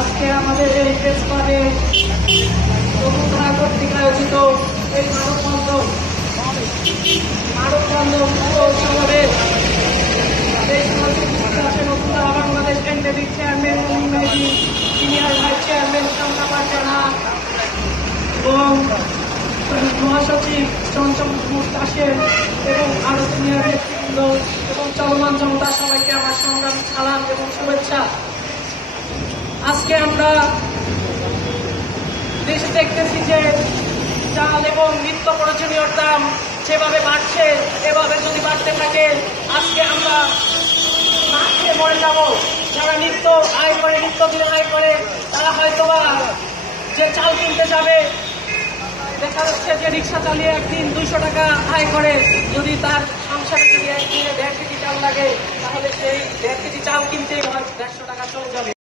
আজকে আমাদের এই প্রেস ক্লাবে বসুন্ধরা কর্তৃক আয়োজিত এই মানববন্ধন সমাবেশ এই সমাবেশে বসুন্ধরা বাংলাদেশ এনডিবির চেয়ারম্যান মনির মেহেদী, সিনিয়র ভাইস চেয়ারম্যান শামনা পারজানা এবং মহাসচিব চঞ্চল মুস্তাসের এবং আরো সিনিয়র ব্যক্তিবৃন্দ এবং চলমান জনতা, সবাইকে আমার সংগ্রামী সালাম এবং শুভেচ্ছা। আজকে আমরা দেশে দেখতেছি যে চাল এবং নিত্য প্রয়োজনীয় দাম যেভাবে বাড়ছে, এভাবে যদি বাড়তে থাকে আজকে আমরা না খেয়ে মরে যাব। যারা নিত্য আয় করে, নিত্যদিনের আয় করে, তারা হয়তো বা যে চাল কিনতে যাবে, দেখা যাচ্ছে যে রিক্সা চালিয়ে একদিন 200 টাকা আয় করে, যদি তার সংসারে যদি একদিনে 1.5 কেজি চাল লাগে, তাহলে সেই 1.5 কেজি চাল কিনতেই 150 টাকা চলে যাবে।